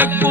la